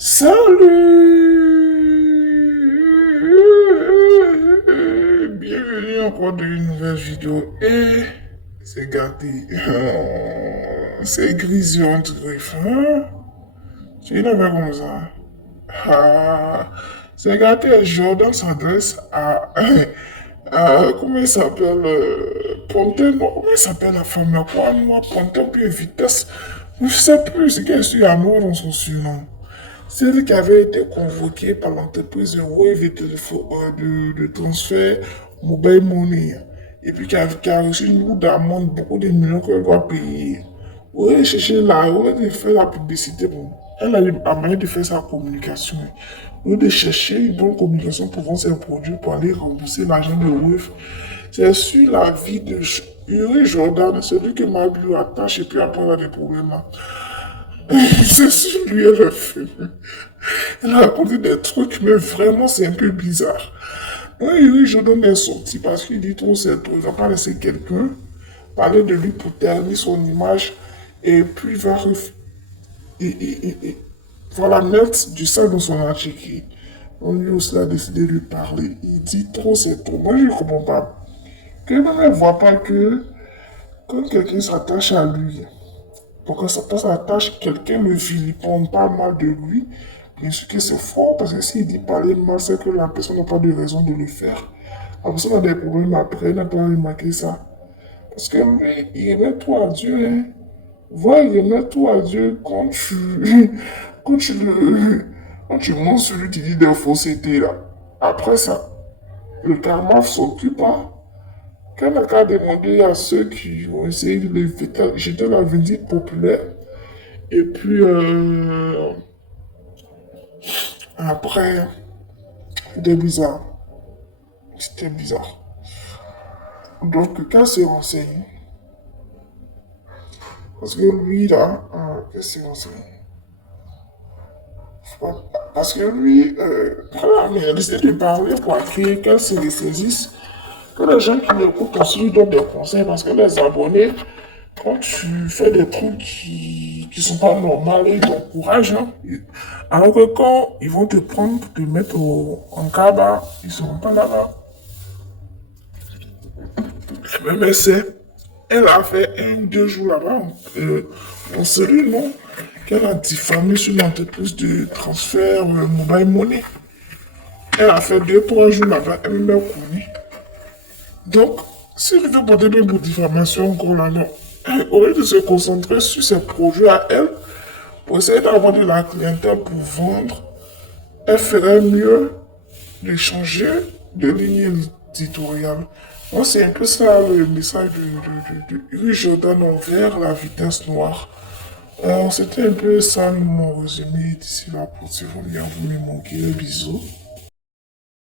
Salut! Bienvenue encore dans une nouvelle vidéo. Et c'est gâté. C'est grisant, griffe. Hein? Tu n'as pas comme ça. Ah, c'est gâté. Jordan s'adresse comment il s'appelle? Pontel, non, comment il s'appelle la femme là? Quoi, moi, Pontel, puis vitesse. Je sais plus, c'est qu'elle suit amour dans son surnom. Celle qui avait été convoquée par l'entreprise de Wave et de transfert Mobile Money. Et puis qui a reçu une lourde d'amende, beaucoup de millions qu'elle doit payer. Oui, chercher là, oui, de faire la publicité. Bon. Elle a la manière de faire sa communication. Au lieu de chercher une bonne communication pour vendre ses produits, pour aller rembourser l'argent de Wave, c'est sur la vie de Yuri Jordan, celui que Maglou attache et puis après elle a des problèmes là. C'est sur lui, elle a fait. Elle a raconté des trucs, mais vraiment, c'est un peu bizarre. Oui, Jordan est sorti parce qu'il dit trop c'est trop. Il va pas laisser quelqu'un parler de lui pour ternir son image et puis il va voilà, mettre du sang dans son article. On lui aussi a décidé de lui parler. Il dit trop c'est trop. Moi, je ne comprends pas. Quelqu'un ne voit pas que quand quelqu'un s'attache à lui, pour que ça s'attache, quelqu'un ne vilipende pas mal de lui. Bien sûr que c'est fort, parce que s'il dit parler mal, c'est que la personne n'a pas de raison de le faire. La personne a des problèmes après, elle n'a pas remarqué ça. Parce que lui, il remet tout à Dieu. Hein. Voilà, il remet tout à Dieu quand tu, quand tu montes sur lui, tu dis des faussetés là. Après ça, le karma s'occupe. Hein. Quand on a demandé à ceux qui ont essayé de le jeter la vindicte populaire, et puis après, c'était bizarre. C'était bizarre. Donc, quand c'est renseigné, parce que lui, là, qu'est-ce qu'il renseigné? Parce que lui, voilà, mais il a décidé de parler pour créer qu'elle se ressaisisse. Que les gens qui m'écoutent aussi lui donnent des conseils, parce que les abonnés, quand tu fais des trucs qui sont pas normaux, ils t'encouragent. Hein. Alors que quand ils vont te prendre pour te mettre en cabas, ils seront pas là-bas. Même elle a fait 1, 2 jours là-bas, en cellule, non? Qu'elle a diffamé sur l'entreprise de transfert Mobile Money. Elle a fait 2, 3 jours là-bas, elle m'a connu. Donc, si elle veut porter bien pour diffamation encore là, non. Au lieu de se concentrer sur ses projets à elle, pour essayer d'avoir de la clientèle pour vendre, elle ferait mieux de changer de ligne éditoriale. Moi, c'est un peu ça le message de Uri Jordan envers la vitesse noire. C'était un peu ça mon résumé d'ici là pour te revenir, vous me manquez, bisous.